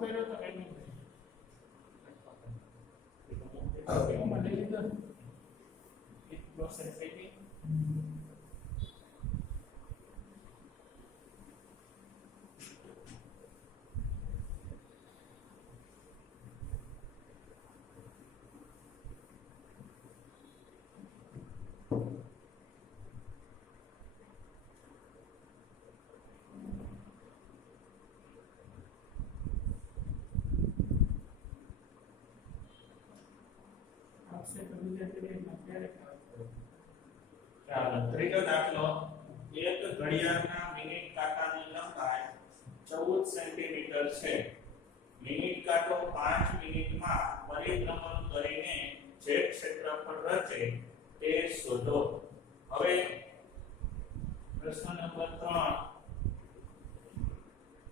કર્યો તો એની કેવું લઈ લીધો એક પ્રોસેસ થઈ ગઈ ત્રીજો દાખલો એક ઘડિયાળના મિનિટ કાંટાની લંબાઈ 14 સેન્ટીમીટર છે. મિનિટ કાંટો 5 મિનિટમાં પરિભ્રમણ કરીને જે ક્ષેત્રફળ રચે તે શોધો. હવે પ્રશ્ન નંબર 3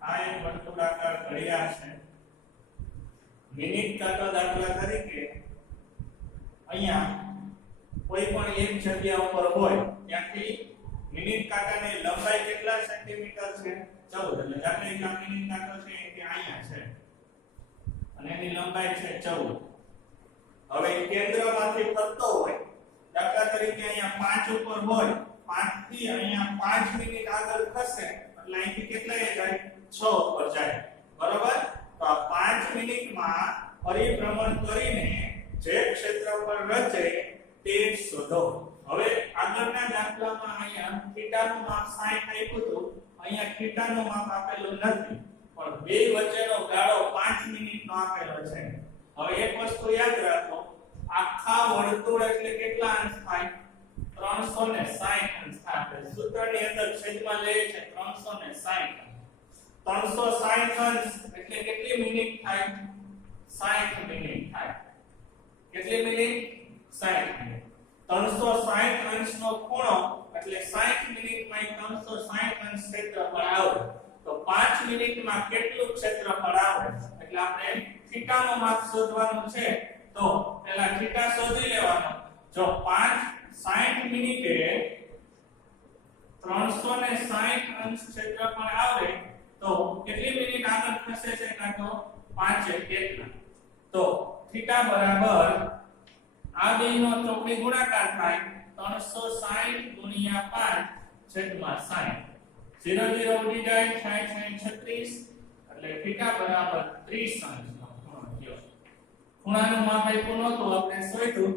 આ એક વર્તુળાકાર ઘડિયાળ છે. મિનિટ કાંટો દાખલા તરીકે અહીંયા કોઈ પણ એક જગ્યા ઉપર હોય ત્યાંથી મિનિટ કાંટાની લંબાઈ કેટલા સેન્ટીમીટર છે 14 એટલે દાખલા કે મિનિટ કાંટો છે કે અહીંયા છે અને એની લંબાઈ છે 14. હવે કેન્દ્રમાંથી ફરતો હોય દાખલા તરીકે અહીંયા 5 ઉપર હોય 5 થી અહીંયા 5 મિનિટ આગળ ખસે એટલે અહીંથી કેટલા જાય 6 ઉપર જાય બરોબર. તો આ 5 મિનિટમાં પરિભ્રમણ કરીને જે ક્ષેત્રફળ રચે તે શોધો. હવે આગળના દાખલામાં અહીંયા થીટાનું માપ 60 આપ્યું હતું, અહીંયા થીટાનું માપ આપેલું નથી પણ બે વચ્ચેનો ગાળો 5 મિનિટનો આપેલો છે. હવે એક વસ્તુ યાદ રાખો, આખા વર્તુળ એટલે કેટલા અંશ થાય 360 અંશ થાય. સૂત્રની અંદર છેદમાં લે છે 360. 360 અંશ એટલે કેટલી મિનિટ થાય 60 મિનિટ થાય. કેટલી મિનિટ 60 મિનિટ. 360 અંશનો ખૂણો એટલે 60 મિનિટમાં 360 અંશ ક્ષેત્રફળ આવે તો 5 મિનિટમાં કેટલું ક્ષેત્રફળ આવે એટલે આપણે થીટાનું માપ શોધવાનું છે. તો પહેલા થીટા શોધી લેવાનો. જો 60 મિનિટે 360 અંશ ક્ષેત્રફળ આવે તો કેટલી મિનિટ આગળ ખસે છે કાં તો 5 કેટલા. તો થીટા બરાબર આ બેનો ચોકડી ગુણાકાર થાય 360 ગુણ્યા 5 છેદમાં 60. 0 0 ઉડી જાય 60 36 એટલે થીટા બરાબર 30 અંશનો ખૂણો થયો. ખૂણાનું માપ આપ્યું નહોતું આપણે શોધ્યું.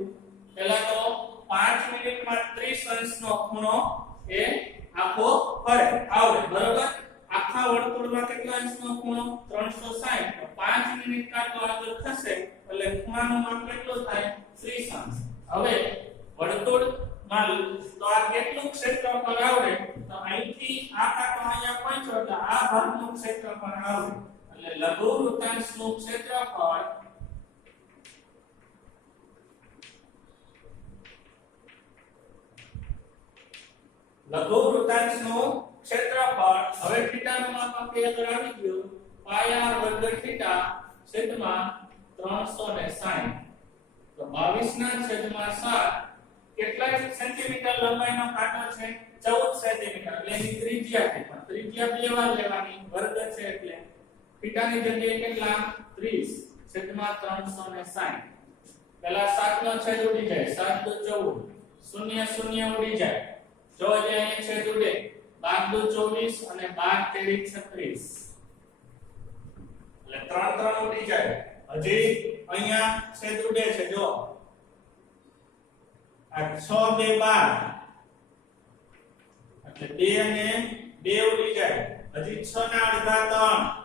પહેલા તો 5 મિનિટમાં 30 અંશનો ખૂણો એ આખો ફરે આવે બરોબર. આખા વર્તુળમાં કેટલા અંશનો ખૂણો 360 તો 5 મિનિટ કાંટો આગળ થશે એટલે ખૂણાનું માપ કેટલું થાય 30 અંશ. હવે વર્તુળમાં તો આ કેટલું ક્ષેત્રફળ આવે તો અહીંથી આ કાંટો અહીંયા પહોંચ્યો એટલે આ ભાગનું ક્ષેત્રફળ આવે એટલે લઘુ વૃત્તાંશનું ક્ષેત્રફળ હવે થીટાનું માપ આપણે આગળ આવી ગયું પાઈ r વર્ગ થીટા છેદમાં 360 તો 22 ના છેદમાં 7 કેટલા સેન્ટીમીટર લંબાઈનો કાંટો છે 14 સેન્ટીમીટર એટલે એની ત્રિજ્યા છે પણ ત્રિજ્યા બે વાર લેવાની વર્ગ છે એટલે થીટાની જગ્યાએ કેટલા 30 છેદમાં 360. પહેલા 7 નો છેદ ઉડી જાય 7 દુ 14 શૂન્ય શૂન્ય ઉડી જાય જો જે અહીં છેદ ઉડે 12 દુ 24 અને 12 તેરી 36 એટલે 3 3 ઉડી જાય. હજી અહીંયા છેદ ઉડે છે જો આ 6 2 12 એટલે 2 અને 2 ઉડી જાય. હજી 6 ના અડધા 3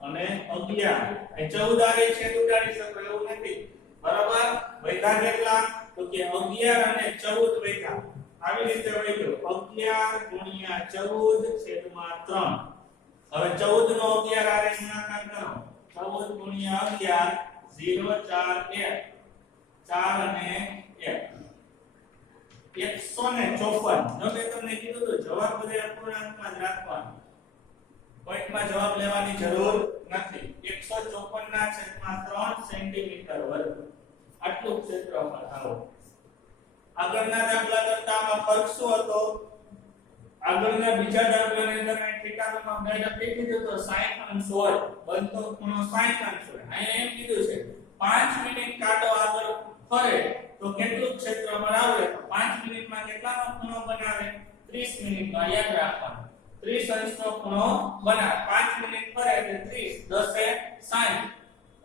અને 11 અહીં 14 આવે છેદ ઉડાડી શકો એવું નથી બરાબર. વૈધા કેટલા તો કે 11 અને 14 વૈધા આવી રીતે વૈધો 11 ગુણ્યા 14 છેદમાં 3. હવે 14 નો 11 આરે ગુણાકાર કરો 14 ગુણ્યા 11 0 4 1 4 અને 1 154. જો મેં તમને કીધું તો જવાબ બધે અપૂર્ણાંકમાં જ રાખવાનો, પોઈન્ટમાં જવાબ લેવાની જરૂર નથી. 154 ના છેદમાં 3 સેન્ટીમીટર વર્ગ આટલું ક્ષેત્રફળ આવે. આગળના દાખલા કરતા આમાં ફરક શું હતો? આગળના બીજા દાખલાની અંદર થીટા કાનુમાં ડાયરેક્ટ કીધું તો 60 અંશ હોય, બનતો ખૂણો 60 અંશ હોય. અહીંયા એમ કીધું છે 5 મિનિટ કાંટો આગળ ફરે તો કેટલું ક્ષેત્રફળ આવે? તો 5 મિનિટમાં કેટલાનો ખૂણો બનાવે? 30 મિનિટનો. યાદ રાખવાનું 30 અંશનો ખૂણો બનાવે. 5 મિનિટ ફરે એટલે 30, 10 એ 60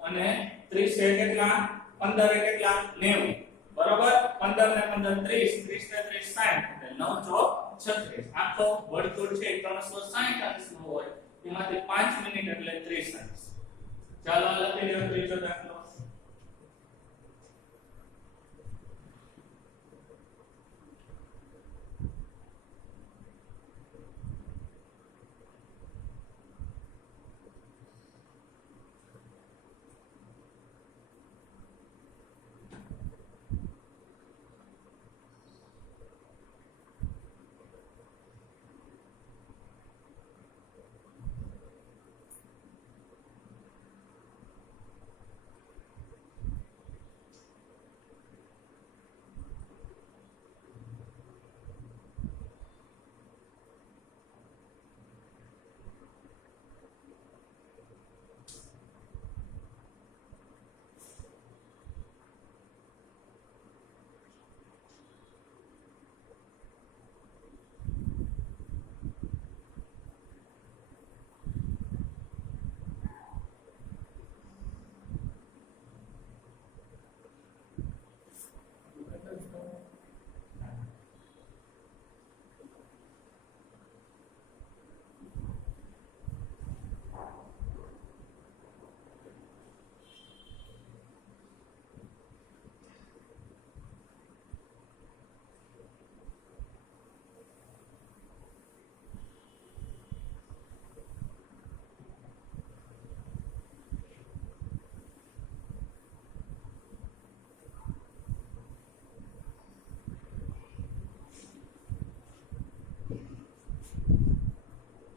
અને 30 એ કેટલા? 15 એ કેટલા? 90. બરોબર? 15 ને 15 30, 30 ને 30 60 એટલે 9 ચોક 36. આખો વર્તુળ છે 360 અંશનો હોય, એમાંથી 5 મિનિટ એટલે 30 અંશ. ચાલો લખી લો ત્રીજો દાખલો.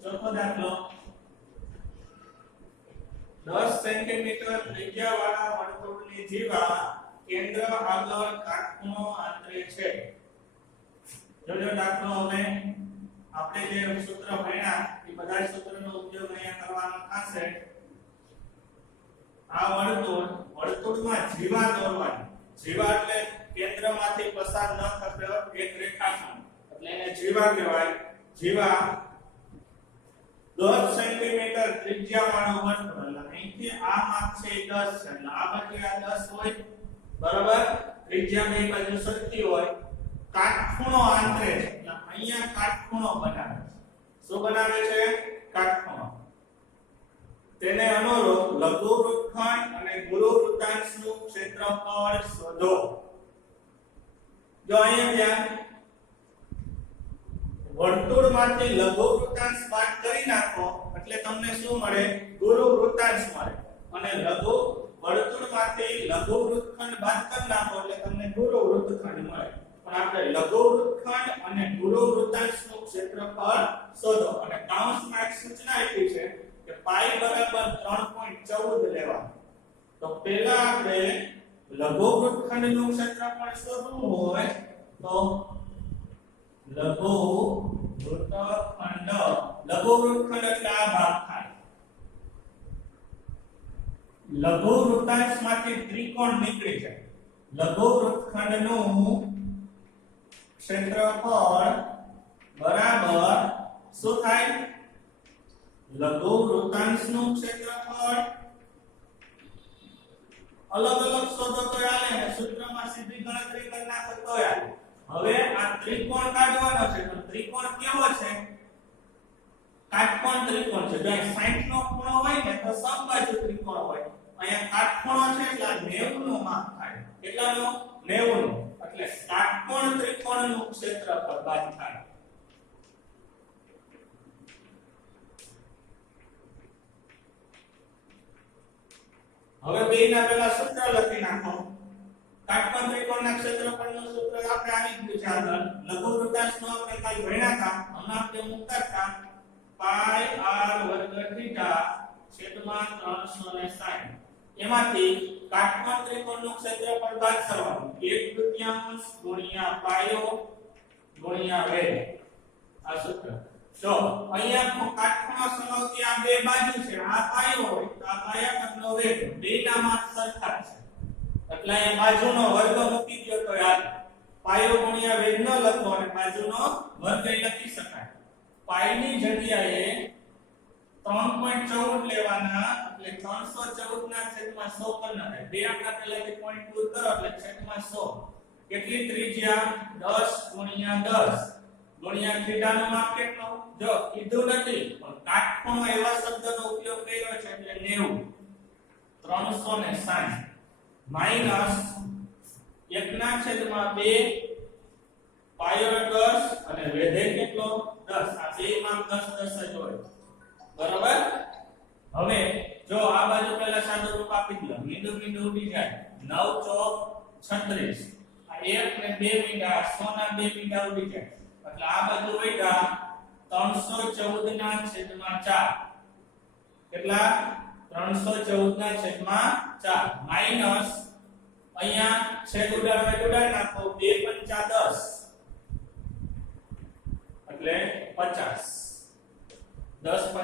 ચોથો દાખલો 10 સેન્ટીમીટર ત્રિજ્યાવાળા વર્તુળની જીવા કેન્દ્ર આગળ કાટખૂણો આંતરે છે. જોજો દાખલો હવે આપણે જે સૂત્ર ભણ્યા એ બધા સૂત્રનો ઉપયોગ અહીંયા કરવાનો થશે. આ વર્તુળમાં જીવા દોરવાની. જીવા એટલે કેન્દ્રમાંથી પસાર ન થતો એક રેખાખંડ, એટલે એને જીવા કહેવાય. જીવા 10 સેન્ટીમીટર ત્રિજ્યાવાળો વર્તુળ. અહીંથી આ માપ છે 10 છે, એટલે આ બાજુ આ 10 હોય, બરાબર? ત્રિજ્યા બે બાજુ સરખી હોય. કાટખૂણો આંતરે છે, એટલે અહીંયા કાટખૂણો બનાવે છે. શું બનાવે છે? કાટખૂણો. તેને અનુરૂપ લઘુ વૃત્તખંડ અને ગુરુ વૃત્તાંશનું ક્ષેત્રફળ શોધો. જો અહીંયા ધ્યાન, વર્તુળમાંથી લઘુ વૃત્તાંશ બાદ કરી નાખો એટલે તમને શું મળે? ગુરુ વૃત્તાંશ મળે. અને લઘુ વર્તુળમાંથી લઘુ વૃત્તખંડ બાદ કરી નાખો એટલે તમને ગુરુ વૃત્તખંડ મળે. પણ આપણે લઘુ વૃત્તખંડ અને ગુરુ વૃત્તાંશનું ક્ષેત્રફળ શોધો. અને કૌંસમાં એક સૂચના આપી છે કે પાઈ બરાબર 3.14 લેવાનું. તો પહેલા આપણે લઘુ વૃત્તખંડનું ક્ષેત્રફળ શોધવું હોય તો લઘુ વૃત્તખંડ એટલે આ ભાગ થાય. લઘુ વૃત્તાંશમાંથી ત્રિકોણ નીકળી જાય. લઘુ વૃત્તખંડનું ક્ષેત્રફળ બરાબર શું થાય? લઘુ વૃત્તાંશનું ક્ષેત્રફળ. અલગ અલગ શોધો તો ચાલે ને, સૂત્રમાં સીધી ગણતરી કરી નાખો તો ચાલે. હવે આ ત્રિકોણ કાઢવાનો છે. તો ત્રિકોણ કેવો છે? કાટકોણ ત્રિકોણ છે. જો 60 નો ખૂણો હોય ને તો સમબાજુ ત્રિકોણ હોય. અહીંયા કાટખૂણો છે એટલે 90 નું માપ થાય. કેટલાનું? 90 નું. એટલે કાટકોણ ત્રિકોણનું ક્ષેત્રફળ બાદ થાય. હવે બેના પહેલા સૂત્ર લખી નાખો. કાટકોણ ત્રિકોણના ક્ષેત્રફળનું સૂત્ર આપણે આવી ગયું છે આગળ. લઘુ વૃત્તાંશનો આપણે કાલ ભણ્યા હતા. હમણાં આપણે મુકતા હતા પાઈ r વર્ગ થીટા છેદમાં 360. એમાંથી કાટકોણ ત્રિકોણનું ક્ષેત્રફળ બાદ કરવાનું. 1/3 ગુણ્યા પાયો ગુણ્યા વેધ. આ સૂત્ર જો અહીંયા કાટખૂણો સમાવતી આ બે બાજુ છે, આ પાયો હોય તો આ પાયા પરનો વેગ બેના માપ સરખા છે, એટલે અહીંયા બાજુનો વર્ગ મૂકી દો તો યાર પાયો ગુણ્યા વેગ ન લખો અને બાજુનો વર્ગ લખી શકાય. પાઈની જગ્યાએ 3.14 લેવાના એટલે 314 ના છેદમાં 100 પર નાખે. બે આંકડા પહેલાથી પોઈન્ટ દૂર કરો એટલે છેદમાં 100. કેટલી ત્રિજ્યા 10 ગુણ્યા 10 ગુણ્યા થીટાનું માપ કેટલું? જો કીધું નથી પણ કાટખૂણો એવા શબ્દનો ઉપયોગ કર્યો છે એટલે 90 360 માઈનસ 1/2 પાયો 10 અને વેધે કેટલો 10. આ બે માં 10 10 જ હોય બરાબર. હવે જો આ બાજુ પહેલા સાદું રૂપ આપી દો, મીંડું મીંડું ઉડી જાય 9 ચોક 36. આ 1 ને 2 મીંડા 100 ના 2 મીંડા ઉડી જાય એટલે આ બાજુ વૈગા 314 ના છેદમાં 4. કેટલા? 314 ના છેદમાં 4 માઈનસ અહીંયા છેદ ઉડાડ નાખો 2 × 5 10 એટલે 50. 10 × 5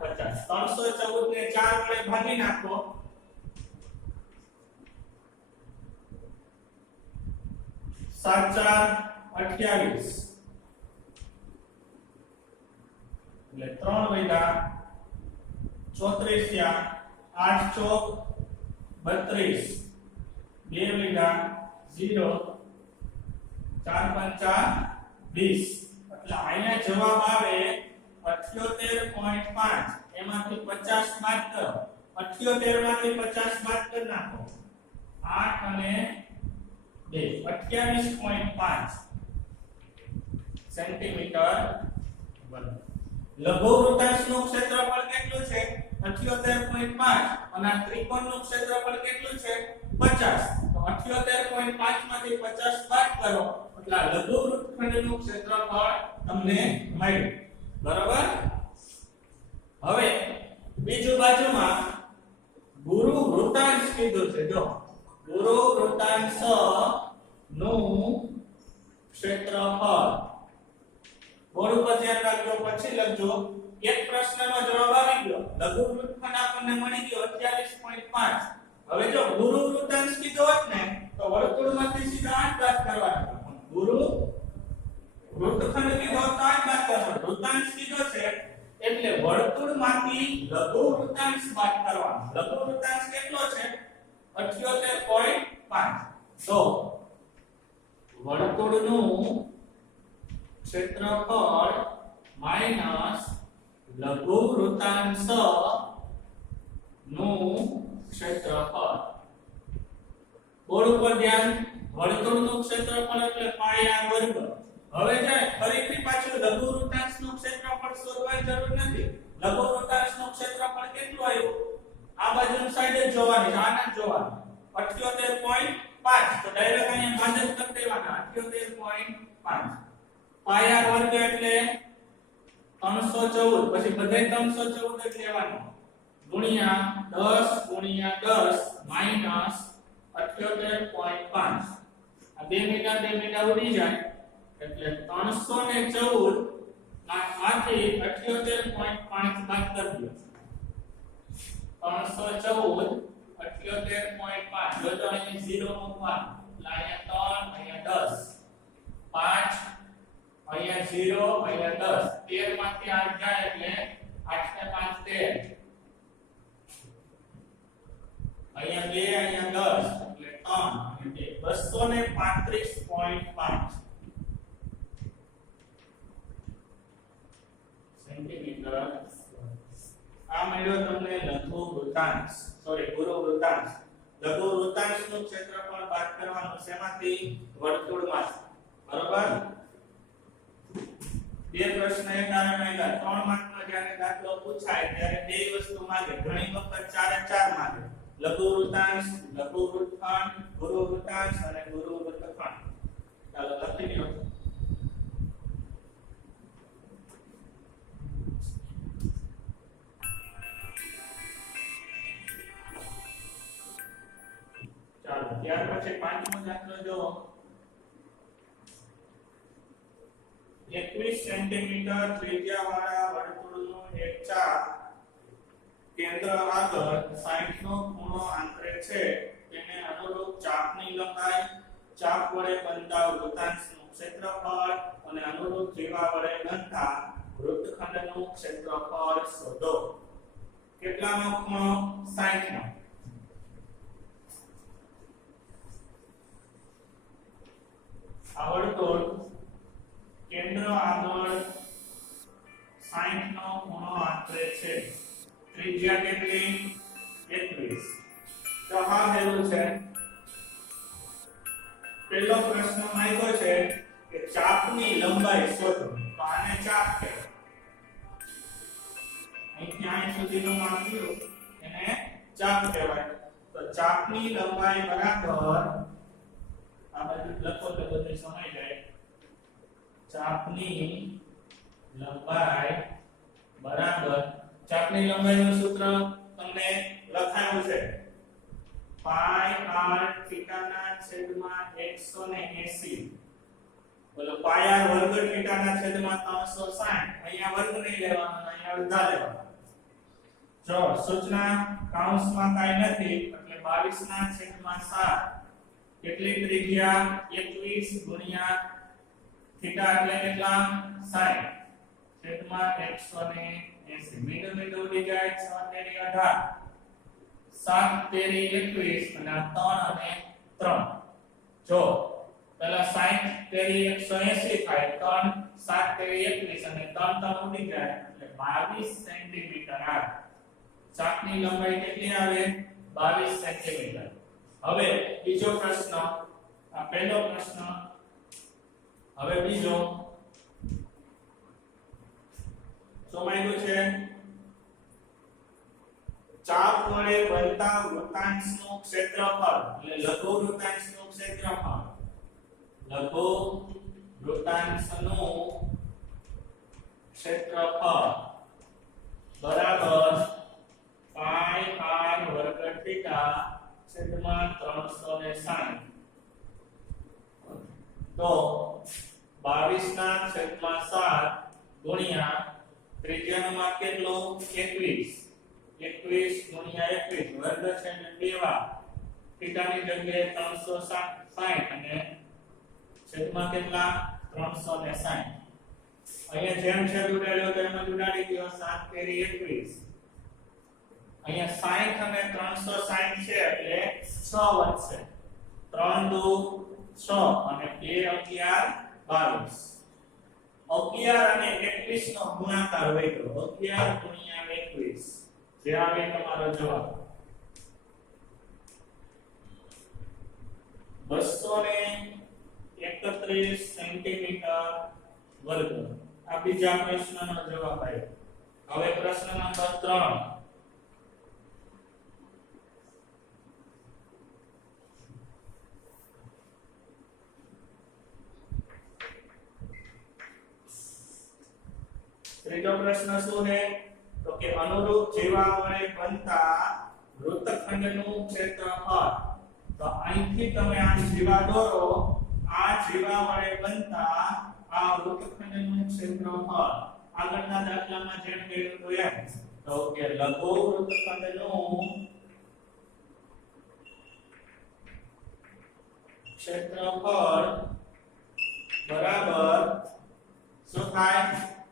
50. 314 ને 4 વડે ભાગી નાખો 7 × 4 = 28 એટલે 3 વૈગા 34 થયા 8 ચોક 32 2 વૈગા 0 4 × 5 20 એટલે અહીંયા જવાબ આવે 78.5. એમાંથી 50 બાદ કરો 78 માંથી 50 બાદ કરી નાખો 8 અને 2 28.5 સેન્ટીમીટર બને. લઘુવૃત્તાંશનું ક્ષેત્રફળ કેટલું છે? 78.5 અને આ ત્રિકોણનું ક્ષેત્રફળ કેટલું છે? 50. તો 78.5 માંથી 50 બાદ કરો એટલે આ લઘુવૃત્તખંડનું ક્ષેત્રફળ તમને મળ્યું બરાબર. હવે બીજું બાજુમાં ગુરુ વૃત્તાંશ કીધું છે. જો ગુરુ વૃત્તાંશ નું ક્ષેત્રફળ બોર્ડ ઉપર ધ્યાન રાખજો, પછી લખજો. એક પ્રશ્નનો જવાબ આવી ગયો, લઘુ વૃત્તખંડ આપણને મળી ગયો 28.5. હવે જો ગુરુ વૃત્તાંશ કીધો હોત ને તો વર્તુળમાંથી સીધા 8 બાદ કરવાના. ગુરુ વૃત્તખંડ કીધો તો 8 બાદ કરવાનો, વૃત્તાંશ કીધો છે એટલે વર્તુળમાંથી લઘુ વૃત્તાંશ બાદ કરવાનો. લઘુ વૃત્તાંશ કેટલો છે? 78.5. તો વર્તુળનું ક્ષેત્રફળ માઈનસ લઘુ વૃત્તાંશ નું ક્ષેત્રફળ. બોર્ડ ઉપર ધ્યાન. વર્તુળનું ક્ષેત્રફળ એટલે પાઈ r વર્ગ. હવે જાય ફરીથી પાછું લઘુ વૃત્તાંશનું ક્ષેત્રફળ શોધવાની જરૂર નથી. લઘુ વૃત્તાંશનું ક્ષેત્રફળ કેટલું આવ્યું? આ બાજુની સાઈડે જ જોવાની, આના જ જોવાનું. 78.5. તો ડાયરેક્ટ અહીંયા ભાજક કરી દેવાના 78.5. પાઈ r વર્ગ એટલે 314. પછી બધે 314 જ લેવાનું ગુણ્યા 10 ગુણ્યા 10 માઈનસ 78.5. આ 2 મીટર ઉડી જાય એટલે 314 માંથી 78.5 બાદ કરી દો. 314 78.5. જો તો અહીં 0 મૂકવાનું એટલે અહીંયા 3 અહીંયા 10 5 અહીંયા 0 અહીંયા 10 13 માંથી 8 જાય એટલે 8 ને 5 13 અહીંયા 2 અહીંયા 10 એટલે 3 235.5 સેન્ટીમીટર. આ મળ્યો તમને લઘુ વૃત્તાંશ, સોરી ગુરુ વૃત્તાંશ. લઘુ વૃત્તાંશનું ક્ષેત્રફળ બાદ કરવાનું શેમાંથી? વર્તુળમાંથી બરોબર. બે પ્રશ્ન એક આરે મળ્યા. 3 માર્કનો જ્યારે દાખલો પૂછાય ત્યારે બે વસ્તુ માંગે, ઘણી વખત 4 માંગે. લઘુ વૃત્તાંશ, લઘુ વૃત્તખંડ, ગુરુ વૃત્તાંશ અને ગુરુ વૃત્તખંડ. ચાલો લખી લો. ચાલો ત્યાર પછી પાંચમો દાખલો જો 21 21 સેન્ટીમીટર ત્રિજ્યાવાળા વર્તુળનો એક ચાપ કેન્દ્ર આગળ 60 નો ખૂણો આંતરે છે તેને અનુરૂપ ચાપની લંબાઈ, ચાપ વડે બનતા વૃત્તાંશનું ક્ષેત્રફળ અને અનુરૂપ જીવા વડે બનતા વૃત્તખંડનું ક્ષેત્રફળ શોધો. કેટલાનો ખૂણો? 60 નો. આ વર્તુળ કેન્દ્ર આગળ 60 નો ખૂણો આંતરે છે. ત્રિજ્યા કેટલી? 21. તો આ હેલું છે. પહેલો પ્રશ્ન માંગ્યો છે કે ચાપની લંબાઈ શોધો. તો આને ચાપ કહેવાય. અહીંથી અહીં સુધીનું માંગ્યું એને ચાપ કહેવાય. તો ચાપની લંબાઈ બરાબર આ બાજુ લખો તો બધું સમજાઈ જાય. ચાપની લંબાઈ બરાબર ચાપની લંબાઈનું સૂત્ર તમને લખાયું છે પાઈ r થીટાના છેદમાં 180. બોલો પાઈ r વર્ગ થીટાના છેદમાં 360. અહીંયા વર્ગ નહીં લેવાનો, અહીંયા અડધા લેવાનો. જો સૂચના કૌંસમાં કાઈ નથી એટલે 22 ના છેદમાં 7. કેટલી ત્રિજ્યા? 21 ગુણ્યા થીટા એટલે કેટલા? 60 છેદમાં 180. મીંડું મીંડું ઉડી જાય. 6 તેરી 18, 7 તેરી 21 અને 3 અને 3. જો પેલા 60 તેરી 180 થાય. 3 7 તેરી 21 અને 3 3 ઉડી જાય એટલે 22 સેન્ટીમીટર આવે. ચાપની લંબાઈ કેટલી આવે? 22 સેન્ટીમીટર. હવે બીજો પ્રશ્ન, આ પહેલો પ્રશ્ન. હવે બીજો શું માંગ્યું છે? ચાપ વડે બનતા વૃત્તાંશનું ક્ષેત્રફળ એટલે લઘુ વૃત્તાંશનું ક્ષેત્રફળ. લઘુ વૃત્તાંશનું ક્ષેત્રફળ બરાબર પાઈ r વર્ગ થીટા છેદમાં 360. તો 22 ના છેદમાં 7 ગુણ્યા ત્રિજ્યાનો માપ કેટલો? 21. 21 ગુણ્યા 21 વર્ગ છે ને 2 વાર. થીટાની જગ્યાએ 360 અને છેદમાં કેટલા? 360. અહીંયા જેમ છેદ ઉડાડ્યો તેમ જ ઉડાડી દો. 7 તેરી 21. અહીંયા 60 અને 360 છે એટલે 6 વધશે. 3 દુ 6 અને 2 11 22. 11 અને 21 નો ગુણાકાર હોય તો 11 ગુણ્યા 21 જે આવે તમારો જવાબ 231 સેન્ટીમીટર વર્ગ. આ બીજા પ્રશ્નનો જવાબ આવ્યો. હવે પ્રશ્ન નંબર 3. ત્રીજો પ્રશ્ન શું છે? તો કે અનુરૂપ જીવા વડે બનતા વૃત્તખંડનું ક્ષેત્રફળ. તો અહીંથી તમે આ જીવા દોરો. આ જીવા વડે બનતા આ વૃત્તખંડનું ક્ષેત્રફળ. આગળના દાખલામાં જેમ કર્યું હતું એમ. તો કે લઘુ વૃત્તખંડનું ક્ષેત્રફળ બરાબર શું થાય?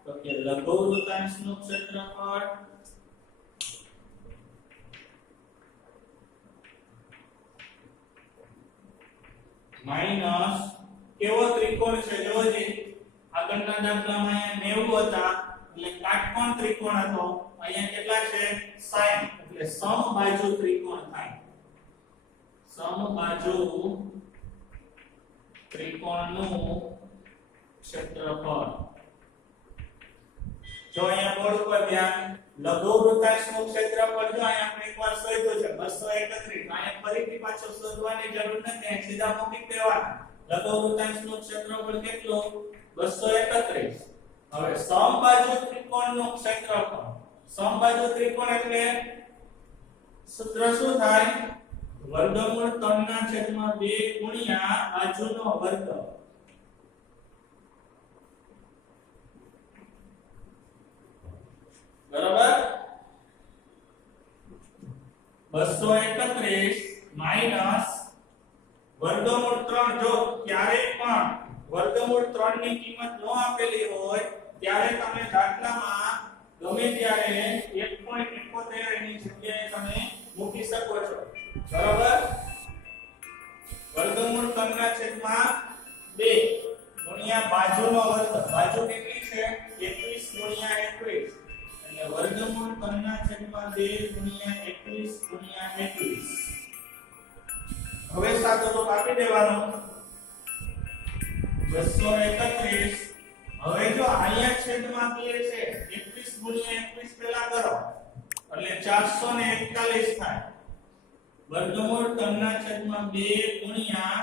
તો કે લઘુ વૃત્તાંશનું ક્ષેત્રફળ માઈનસ કેવો ત્રિકોણ છે? જોજે આગળના દાખલામાં અહીંયા 90 હતા એટલે કાટકોણ ત્રિકોણ હતો. અહીંયા કેટલા છે? 60 એટલે સમબાજુ ત્રિકોણ થાય. સમબાજુ ત્રિકોણનું ક્ષેત્રફળ. જો અહીંયા બોર્ડ પર ધ્યાન. લઘુ વૃત્તાંશનું ક્ષેત્રફળ જો અહીંયા આપણે એકવાર શોધ્યું છે 231. અહીંયા ફરીથી પાછો શોધવાની જરૂર નથી. અહીં સીધા મૂકી દેવાના. લઘુ વૃત્તાંશનું ક્ષેત્રફળ કેટલું? 231. હવે સમબાજુ ત્રિકોણનું ક્ષેત્રફળ. સમબાજુ ત્રિકોણ એટલે સૂત્ર શું થાય? વર્ગમૂળ 3/2 ગુણ્યા બાજુનો વર્ગ. બરાબર 231 માઈનસ વર્ગમૂળ 3 જો ક્યારેય પણ વર્ગમૂળ 3 ની કિંમત ન આપેલી હોય ત્યારે તમે દાખલામાં ગમે ત્યારે 1.71 એની જગ્યાએ તમે મૂકી શકો છો બરાબર વર્ગમૂળ 3 ના છેદમાં 2 ગુણ્યા બાજુનો વર્ગ બાજુ કેટલી છે 21 ગુણ્યા 21 એટલે વર્ગમૂળ 3 ના છેદમાં 2 ગુણ્યા 21 ગુણ્યા 21 હવે સાદો રૂપ આપી દેવાનો 231 હવે જો અહીંયા છેદમાં 2 છે 21 ગુણ્યા 21 પેલા કરો એટલે 441 થાય વર્ગમૂળ 3 ના છેદમાં 2 ગુણ્યા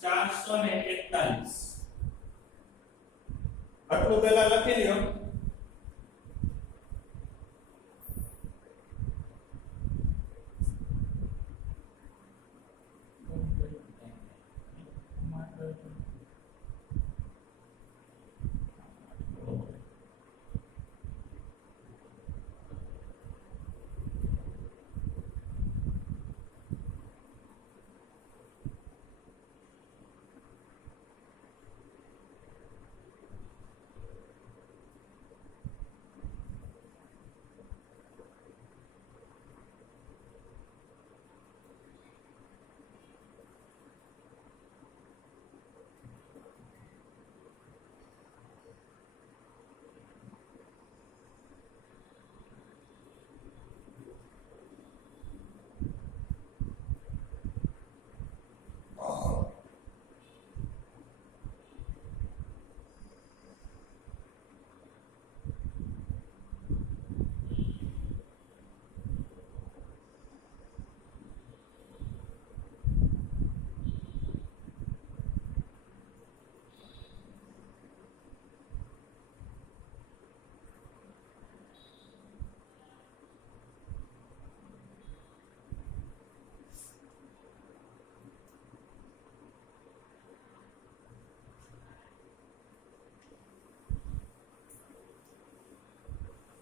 441 આટલું પહેલા લખી લ્યો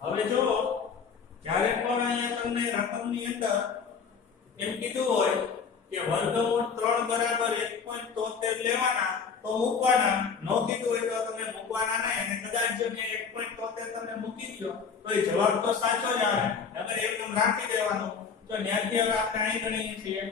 હવે જો જ્યારે પણ અહીંયા તમને રકમની અંદર એમ કીધું હોય કે વર્ગમૂળ 3 બરાબર 1.73 લેવાના તો મૂકવાના ન કીધું હોય તો તમે મૂકવાના નહીં અને કદાચ જો મેં 1.73 તમે મૂકી દો તો એ જવાબ તો સાચો જ આવે નકર એકદમ રાખી દેવાનો તો ન્યાયથી હવે આપણે અહીં ગણીએ છીએ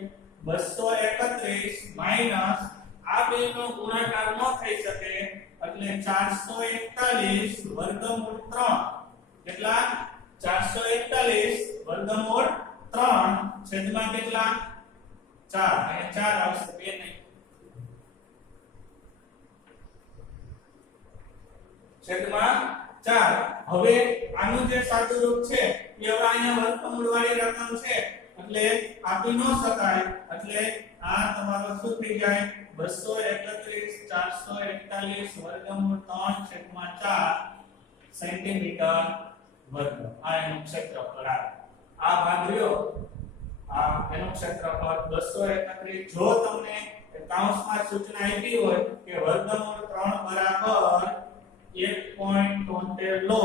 231 માઈનસ આ બેનો ગુણાકાર ન થઈ શકે એટલે 441 વર્ગમૂળ 3 કેટલા 441 વર્ગમૂળ 3 છેદમાં કેટલા 4 અને 4 આવશે 2 નહીં છેદમાં 4 હવે આનું જે સાદું રૂપ છે એ હવે અહીંયા વર્ગમૂળ વાળી રકમ છે એટલે આપી ન શકાય એટલે આ તમારો શું થઈ જાય 231 441 વર્ગમૂળ 3 છેદમાં 4 સેન્ટીમીટર વર્ગ આ એનું ક્ષેત્રફળ આવે આ ભાગ રહ્યો આ એનું ક્ષેત્રફળ 231 જો તમને કૌંસમાં સૂચના આપી હોય કે વર્ગમૂળ 3 બરાબર 1.73 લો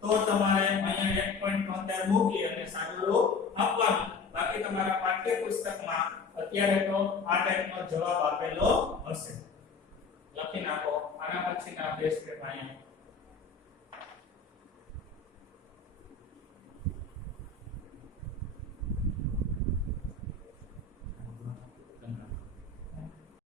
તો તમારે અહીંયા 1.73 મૂકી અને સાદું રૂપ આપવાનું બાકી તમારા પાઠ્યપુસ્તકમાં અત્યારે તો આ ટાઈપનો જવાબ આપેલો હશે લખી નાખો આના પછીના અભ્યાસ પેપર અહીંયા